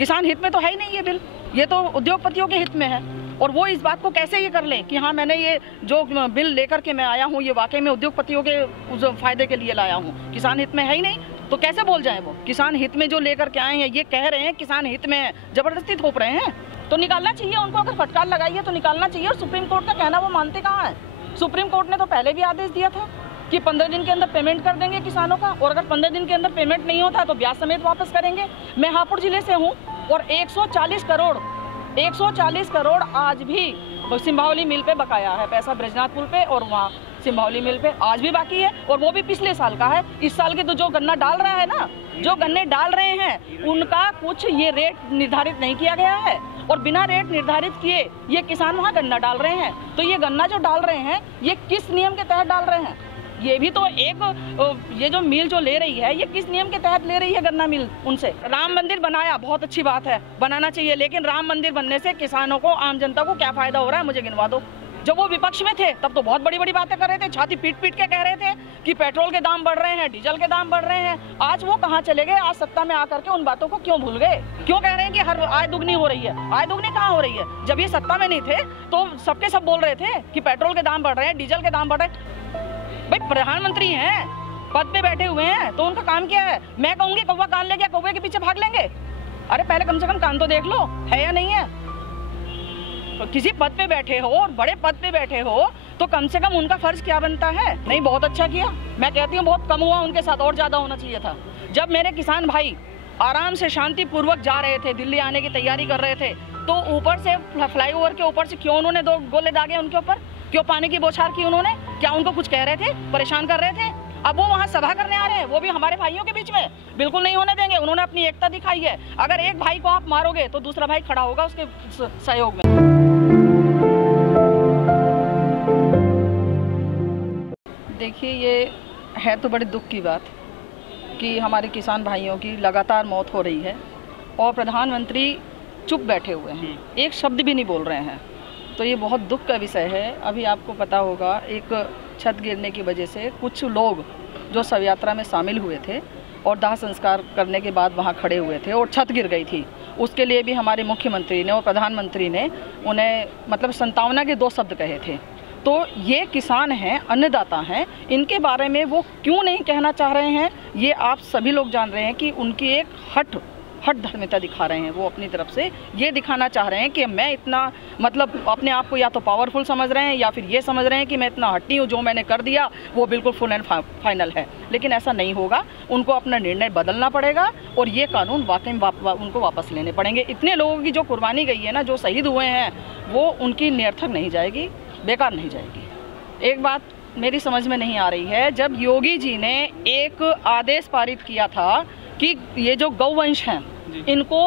किसान हित में तो है ही नहीं ये बिल, ये तो उद्योगपतियों के हित में है। और वो इस बात को कैसे ये कर लें कि हाँ मैंने ये जो बिल लेकर के मैं आया हूँ ये वाकई में उद्योगपतियों के उस फायदे के लिए लाया हूँ, किसान हित में है ही नहीं, तो कैसे बोल जाएं वो। किसान हित में जो लेकर के आए हैं ये कह रहे हैं किसान हित में है, जबरदस्ती थोप रहे हैं, तो निकालना चाहिए उनको। अगर फटकार लगाई है तो निकालना चाहिए। और सुप्रीम कोर्ट का कहना वो मानते कहाँ है। सुप्रीम कोर्ट ने तो पहले भी आदेश दिया था कि 15 दिन के अंदर पेमेंट कर देंगे किसानों का, और अगर 15 दिन के अंदर पेमेंट नहीं होता तो ब्याज समेत वापस करेंगे। मैं हापुड़ जिले से हूँ और 140 करोड़ आज भी सिंभावली मिल पे बकाया है पैसा, ब्रजनाथ पुल पे और वहाँ सिंभावली मिल पे आज भी बाकी है, और वो भी पिछले साल का है। इस साल के तो जो गन्ना डाल रहा है ना, जो गन्ने डाल रहे हैं उनका कुछ ये रेट निर्धारित नहीं किया गया है, और बिना रेट निर्धारित किए ये किसान वहाँ गन्ना डाल रहे हैं। तो ये गन्ना जो डाल रहे हैं ये किस नियम के तहत डाल रहे हैं, ये भी तो एक, ये जो मिल जो ले रही है ये किस नियम के तहत ले रही है गन्ना मिल उनसे। राम मंदिर बनाया, बहुत अच्छी बात है, बनाना चाहिए, लेकिन राम मंदिर बनने से किसानों को, आम जनता को क्या फायदा हो रहा है मुझे गिनवा दो। जब वो विपक्ष में थे तब तो बहुत बड़ी बड़ी बातें कर रहे थे, छाती पीट पीट के कह रहे थे कि पेट्रोल के दाम बढ़ रहे हैं, डीजल के दाम बढ़ रहे हैं। आज वो कहाँ चले गए, आज सत्ता में आकर के उन बातों को क्यों भूल गए? क्यों कह रहे हैं कि हर आय दुगनी हो रही है? आय दुगनी कहाँ हो रही है? जब ये सत्ता में नहीं थे तो सबके सब बोल रहे थे कि पेट्रोल के दाम बढ़ रहे हैं, डीजल के दाम बढ़ रहे हैं। भाई प्रधानमंत्री हैं, पद पे बैठे हुए हैं, तो उनका काम क्या है? मैं कहूँगी कौवा कान ले गया, कौवे के पीछे भाग लेंगे? अरे पहले कम से कम कान तो देख लो है या नहीं है। तो किसी पद पे बैठे हो और बड़े पद पे बैठे हो तो कम से कम उनका फर्ज क्या बनता है? नहीं, बहुत अच्छा किया, मैं कहती हूँ बहुत कम हुआ उनके साथ, और ज्यादा होना चाहिए था। जब मेरे किसान भाई आराम से शांतिपूर्वक जा रहे थे, दिल्ली आने की तैयारी कर रहे थे, तो ऊपर से फ्लाईओवर के ऊपर से क्यों उन्होंने 2 गोले दागे उनके ऊपर? क्यों पानी की बौछार की उन्होंने? क्या उनको कुछ कह रहे थे, परेशान कर रहे थे? अब वो वहाँ सभा करने आ रहे हैं, वो भी हमारे भाइयों के बीच में, बिल्कुल नहीं होने देंगे। उन्होंने अपनी एकता दिखाई है। अगर एक भाई को आप मारोगे तो दूसरा भाई खड़ा होगा उसके सहयोग में। देखिए, ये है तो बड़े दुख की बात कि हमारे किसान भाइयों की लगातार मौत हो रही है और प्रधानमंत्री चुप बैठे हुए हैं, एक शब्द भी नहीं बोल रहे हैं। तो ये बहुत दुख का विषय है। अभी आपको पता होगा एक छत गिरने की वजह से कुछ लोग जो शव यात्रा में शामिल हुए थे और दाह संस्कार करने के बाद वहाँ खड़े हुए थे और छत गिर गई थी, उसके लिए भी हमारे मुख्यमंत्री ने और प्रधानमंत्री ने उन्हें मतलब सांत्वना के 2 शब्द कहे थे। तो ये किसान हैं, अन्नदाता हैं, इनके बारे में वो क्यों नहीं कहना चाह रहे हैं, ये आप सभी लोग जान रहे हैं कि उनकी एक हट धर्मिता दिखा रहे हैं। वो अपनी तरफ से ये दिखाना चाह रहे हैं कि मैं इतना मतलब अपने आप को या तो पावरफुल समझ रहे हैं या फिर ये समझ रहे हैं कि मैं इतना हट्टी हूँ, जो मैंने कर दिया वो बिल्कुल फुल एंड फाइनल है। लेकिन ऐसा नहीं होगा, उनको अपना निर्णय बदलना पड़ेगा और ये कानून वाकई उनको वापस लेने पड़ेंगे। इतने लोगों की जो कुर्बानी गई है ना, जो शहीद हुए हैं, वो उनकी निरर्थक नहीं जाएगी, बेकार नहीं जाएगी। एक बात मेरी समझ में नहीं आ रही है, जब योगी जी ने एक आदेश पारित किया था कि ये जो गौवंश हैं इनको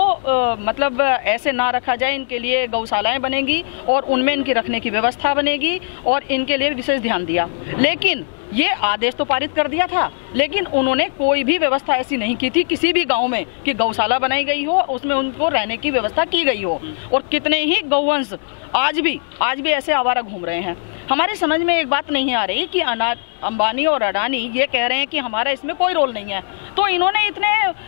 मतलब ऐसे ना रखा जाए, इनके लिए गौशालाएं बनेंगी और उनमें इनकी रखने की व्यवस्था बनेगी और इनके लिए विशेष ध्यान दिया। लेकिन ये आदेश तो पारित कर दिया था, लेकिन उन्होंने कोई भी व्यवस्था ऐसी नहीं की थी किसी भी गांव में कि गौशाला बनाई गई हो, उसमें उनको रहने की व्यवस्था की गई हो। और कितने ही गौवंश आज भी ऐसे आवारा घूम रहे हैं। हमारी समझ में एक बात नहीं आ रही कि अंबानी और अडानी ये कह रहे हैं कि हमारा इसमें कोई रोल नहीं है, तो इन्होंने इतने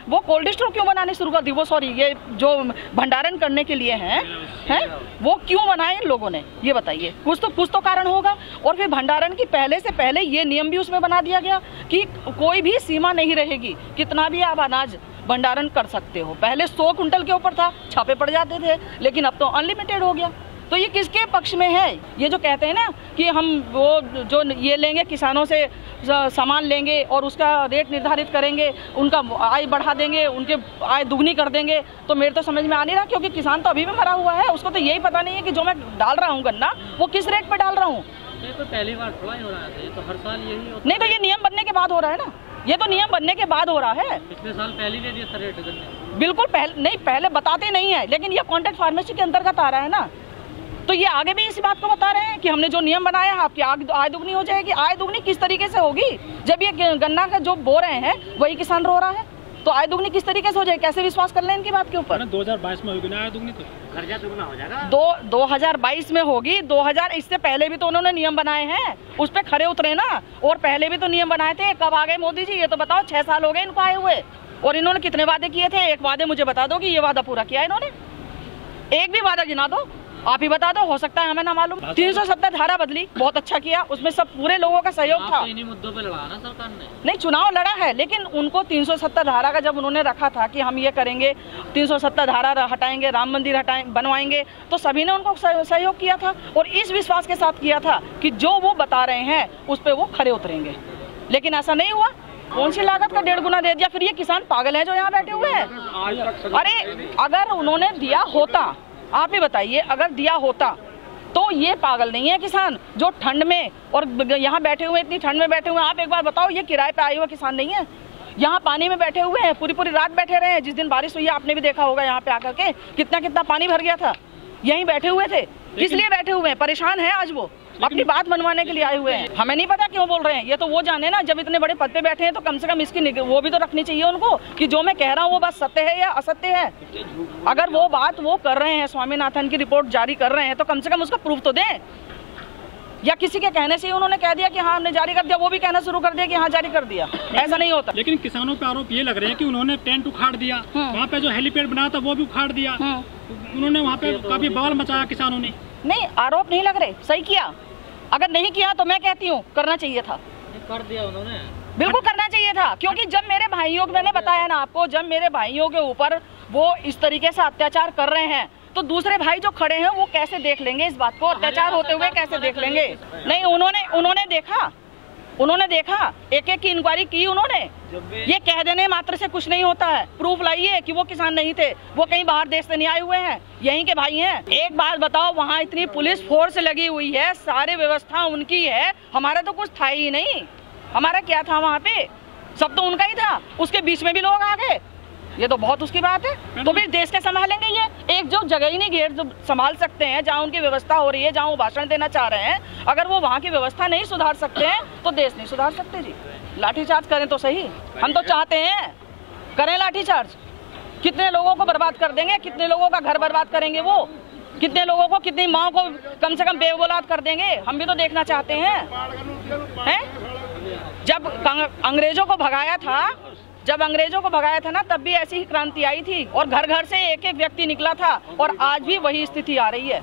वो कोल्ड स्टोर क्यों बनाने शुरू कर दी? वो सॉरी, ये जो भंडारण करने के लिए हैं वो क्यों बनाए इन लोगों ने, ये बताइए। कुछ तो कारण होगा। और फिर भंडारण की पहले से पहले ये नियम भी उसमें बना दिया गया कि कोई भी सीमा नहीं रहेगी, कितना भी आप अनाज भंडारण कर सकते हो। पहले 100 कुंटल के ऊपर था, छापे पड़ जाते थे, लेकिन अब तो अनलिमिटेड हो गया। तो ये किसके पक्ष में है? ये जो कहते हैं ना कि हम वो जो ये लेंगे, किसानों से सामान लेंगे और उसका रेट निर्धारित करेंगे, उनका आय बढ़ा देंगे, उनके आय दुगनी कर देंगे, तो मेरे तो समझ में आ नहीं रहा, क्योंकि किसान तो अभी भी मरा हुआ है। उसको तो यही पता नहीं है कि जो मैं डाल रहा हूँ गन्ना वो किस रेट पर डाल रहा हूँ। ये तो पहली बार थोड़ा ही हो रहा है, ये तो हर साल यही होता है। नहीं, तो ये नियम बनने के बाद हो रहा है ना, ये तो नियम बनने के बाद हो रहा है। पिछले साल पहले दे दिया था रेट गन्ने। बिल्कुल पहले बताते नहीं है, लेकिन ये कॉन्ट्रैक्ट फार्मेसी के अंतर्गत आ रहा है ना, तो ये आगे भी इसी बात को बता रहे हैं कि हमने जो नियम बनाया है आपकी आय दुगनी हो जाएगी। आय दुगनी किस तरीके से होगी जब ये गन्ना का जो बो रहे हैं वही किसान रो रहा है, तो आय दुगनी किस तरीके से हो जाएगी? कैसे विश्वास कर लें इनकी बात के ऊपर? 2022 में होगी ना आय दुगनी, तो खर्चा दुगना हो जाएगा। 2022 में होगी। 2000 इससे पहले भी तो उन्होंने नियम बनाए हैं, उस पर खरे उतरे ना, और पहले भी तो नियम बनाए थे। कब आ गए मोदी जी, ये तो बताओ। 6 साल हो गए इनको आए हुए, और इन्होंने कितने वादे किए थे? एक वादे मुझे बता दो कि ये वादा पूरा किया इन्होंने? एक भी वादा गिना दो, आप ही बता दो, हो सकता है हमें ना मालूम। 370 धारा बदली, बहुत अच्छा किया, उसमें सब पूरे लोगों का सहयोग था। इन्हीं मुद्दों पे लड़ा ना सरकार ने? नहीं, चुनाव लड़ा है, लेकिन उनको 370 धारा का जब उन्होंने रखा था कि हम ये करेंगे, 370 धारा हटाएंगे, राम मंदिर बनवाएंगे, तो सभी ने उनको सहयोग किया था और इस विश्वास के साथ किया था कि जो वो बता रहे हैं उस पर वो खरे उतरेंगे। लेकिन ऐसा नहीं हुआ। कौन सी लागत का 1.5 गुना दे दिया? फिर ये किसान पागल है जो यहाँ बैठे हुए हैं? अरे अगर उन्होंने दिया होता, आप ही बताइए, अगर दिया होता तो ये पागल नहीं है किसान जो ठंड में और यहाँ बैठे हुए, इतनी ठंड में बैठे हुए हैं। आप एक बार बताओ, ये किराए पे आए हुए किसान नहीं है? यहाँ पानी में बैठे हुए हैं, पूरी पूरी रात बैठे रहे हैं। जिस दिन बारिश हुई है आपने भी देखा होगा, यहाँ पे आकर के कितना पानी भर गया था। यहीं बैठे हुए थे, किस लिए बैठे हुए हैं? परेशान है आज वो, अपनी बात मनवाने के लिए आए हुए हैं। हमें नहीं पता क्यों बोल रहे हैं, ये तो वो जाने ना। जब इतने बड़े पद पे बैठे हैं तो कम से कम इसकी वो भी तो रखनी चाहिए उनको कि जो मैं कह रहा हूँ वो बात सत्य है या असत्य है। अगर वो बात वो कर रहे हैं, स्वामीनाथन की रिपोर्ट जारी कर रहे हैं, तो कम से कम उसका प्रूफ तो दें। या किसी के कहने से उन्होंने कह दिया कि हाँ हमने जारी कर दिया, वो भी कहना शुरू कर दिया कि हाँ जारी कर दिया। ऐसा नहीं होता। लेकिन किसानों पे आरोप ये लग रहे हैं कि उन्होंने टेंट उखाड़ दिया, वहाँ पे जो हेलीपैड बनाया था वो भी उखाड़ दिया, उन्होंने वहाँ पे काफी बवाल मचाया किसानों ने। नहीं, आरोप नहीं लग रहे, सही किया। अगर नहीं किया तो मैं कहती हूँ करना चाहिए था। कर दिया उन्होंने, बिल्कुल करना चाहिए था। क्योंकि जब मेरे भाइयों, मैंने बताया ना आपको, जब मेरे भाइयों के ऊपर वो इस तरीके से अत्याचार कर रहे हैं तो दूसरे भाई जो खड़े हैं वो कैसे देख लेंगे इस बात को? अत्याचार होते हुए कैसे देख लेंगे? नहीं, उन्होंने देखा, एक की इंक्वायरी की उन्होंने। ये कह देने मात्र से कुछ नहीं होता है, प्रूफ लाइए कि वो किसान नहीं थे, वो कहीं बाहर देश से नहीं आए हुए हैं, यहीं के भाई हैं। एक बात बताओ, वहाँ इतनी पुलिस फोर्स लगी हुई है, सारी व्यवस्था उनकी है, हमारा तो कुछ था ही नहीं। हमारा क्या था वहाँ पे? सब तो उनका ही था, उसके बीच में भी लोग आ गए, ये तो बहुत उसकी बात है। तो फिर देश के संभालेंगे ये? एक जो जगह ही नहीं गेट जो संभाल सकते हैं, जहाँ उनकी व्यवस्था हो रही है, जहाँ वो भाषण देना चाह रहे हैं, अगर वो वहाँ की व्यवस्था नहीं सुधार सकते हैं तो देश नहीं सुधार सकते जी। लाठीचार्ज करें तो सही, हम तो चाहते हैं करें लाठीचार्ज। कितने लोगों को बर्बाद कर देंगे, कितने लोगों का घर बर्बाद करेंगे वो, कितने लोगों को, कितनी माँ को कम से कम बेऔलाद कर देंगे, हम भी तो देखना चाहते हैं। जब अंग्रेजों को भगाया था ना, तब भी ऐसी ही क्रांति आई थी और घर घर से एक एक व्यक्ति निकला था और आज भी वही स्थिति आ रही है।